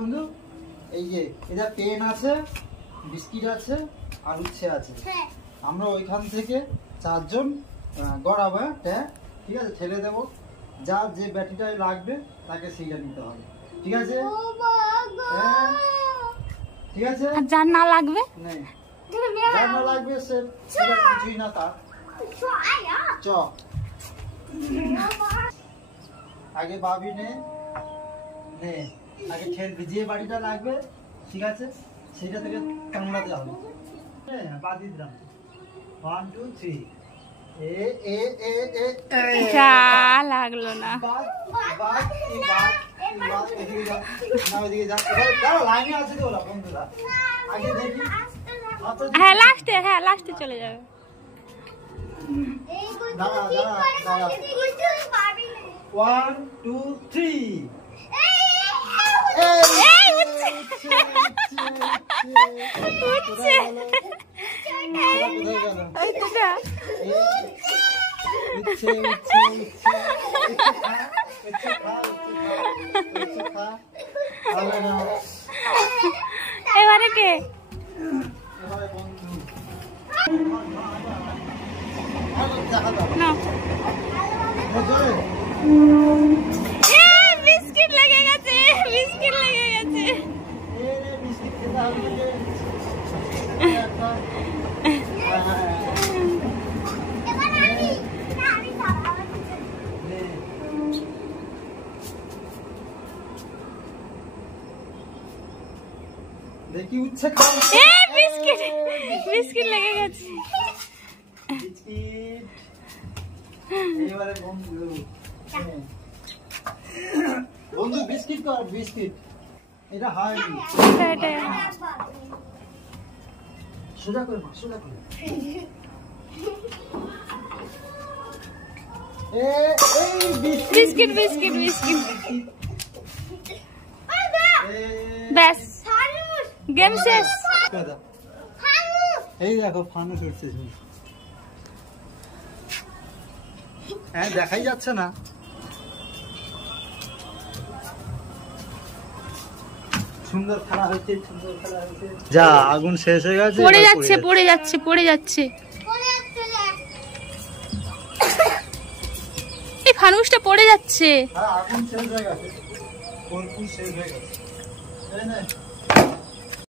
বন্ধু এই যে এটা পেন আছে, বিস্কিট আছে আর উচ্ছে আছে। আমরা ওইখান থেকে 4 জন গড়াবো, ঠিক আছে? ঠেলে দেবো, যার যে ব্যাটিটা লাগবে তাকে সেইটা নিতে হবে, ঠিক আছে? ঠিক আছে, যার না লাগবে যার না লাগবে সে কিছুই না তার। চ আগে বাবি নে আগে ঠেলবি, যে বাড়িটা লাগবে ঠিক আছে সেটা থেকে কামড়াতে হবে। বাদি দিলাম 1 2 3 যা লাগলো না। হ্যাঁ লাস্টে চলে যাবে। 1 2 3 এবারে কে? বিস্কিট লেগে গেছে, বিস্কিট লেগে গেছে। দেখি উচ্ছে খাও। বিস্কিট বিস্কিট লেগে গেছে। বিস্কিট এবারে বন্ধু বন্ধু বিস্কিট কর, বিস্কিট এটা হয়নি। সোজা করে মা, সোজা করে। বিস্কিট বিস্কিট বিস্কিট ব্যাস গেম শেষ। এই দেখো ফানুস উঠছে, হ্যাঁ দেখাই যাচ্ছে না। সুন্দর খেলা হয়েছে, সুন্দর খেলা হয়েছে। যা আগুন শেষ হয়ে গেছে, পড়ে যাচ্ছে পড়ে যাচ্ছে পড়ে যাচ্ছে। এই ফানুসটা পড়ে যাচ্ছে। আগুন শেষ হয়ে গেছে, শেষ হয়ে গেছে।